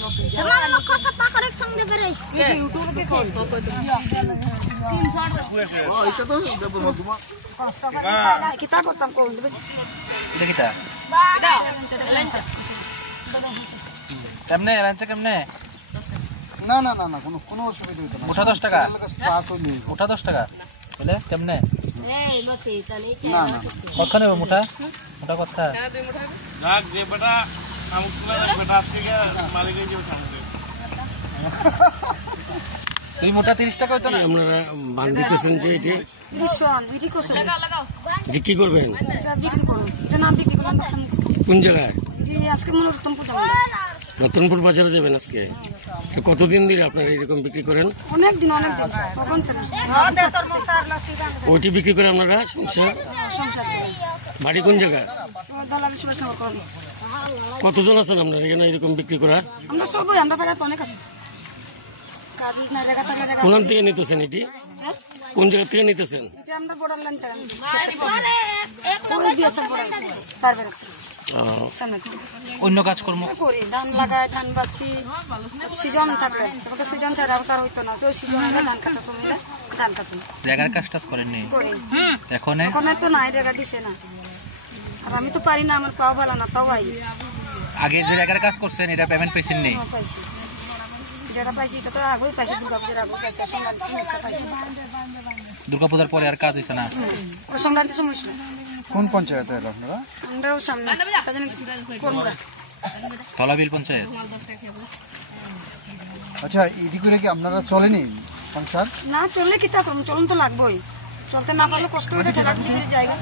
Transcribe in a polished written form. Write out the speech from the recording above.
Teman kok sapa korek sang de beres. YouTube ke kol. Oh, itu tuh udah bermacam. Kita potong kau. Udah kita. কেমনে লাঞ্চে কেমনে না না না না কোনো অসুবিধা হইতো না ওটা 10 টাকা পাস হইলি ওটা 10 টাকা বলে কেমনে এই লসে তানি না না কতখানে মোটা মোটা কথা দুই মুঠা রাখ যে বেটা আমুক বেটা আজকে মালিকের যে সামনে দুই মোটা 30 টাকা হইতো না আপনারা বান দিতেছেন যে এটি বিশন এটি কোসে লাগাও যে কি করবেন এটা বিক্রি করব এটা নাম বিক্রি করলাম কোন জায়গায় এটি আজকে মনে রতনপুর যাব রতনপুর বাজারে যাবেন আজকে কতদিন ধরে আপনারা এরকম বিক্রি করেন অনেক দিন তখন তো ওইটি বিক্রি করে আপনারা সংসার বাড়ি কোন জায়গা দলা বিশ্বনাথ করবি কতজন আছেন আপনারা এখানে এরকম বিক্রি করার আমরা সবাই আমরা পাড়া তো অনেক আছে কাজ না জায়গা থাকলে জায়গা কোন থেকে নিতেছেন এটি কোন জায়গা থেকে নিতেছেন এটা আমরা বর্ডার লাইন থেকে ওই দিয়েছে বর্ডার পারবে সামনে অন্য কাজ কর্ম করি ধান লাগায় ধান বাছি সিজন থাকলে তখন তো সিজন ছাড়া আর তার হইতো না ওই সিজন ধান কাটা চললে ধান কাটুন জায়গার কাজ টাজ করেন নি করি এখন তো নাই জায়গা দিছে না আর আমি তো পারি না আমার পাও ভালো না তাও আই আগে যে জায়গার কাজ করছেন এটা পেমেন্ট পাইছেন নি পাইছি যেটা পাইছি এটা তো আগেই পাইছি দুর্গাপূজার আগে পাইছি সংক্রান্তির সময় পাইছি দুর্গাপূজার পরে আর কাজ হইছে না ওই সংক্রান্তির সময় ছিল কোন পঞ্চায়েতে আপনারা আমরাও সামনে কর্মরা তলাবিল পঞ্চায়েত আচ্ছা ইডি করে কি আপনারা চলেনি সংসার না চললে কি তা করুন চলন তো লাগবেই চলতে না পারলে কষ্ট হয়ে ঠেলা ঠেলি করে জায়গা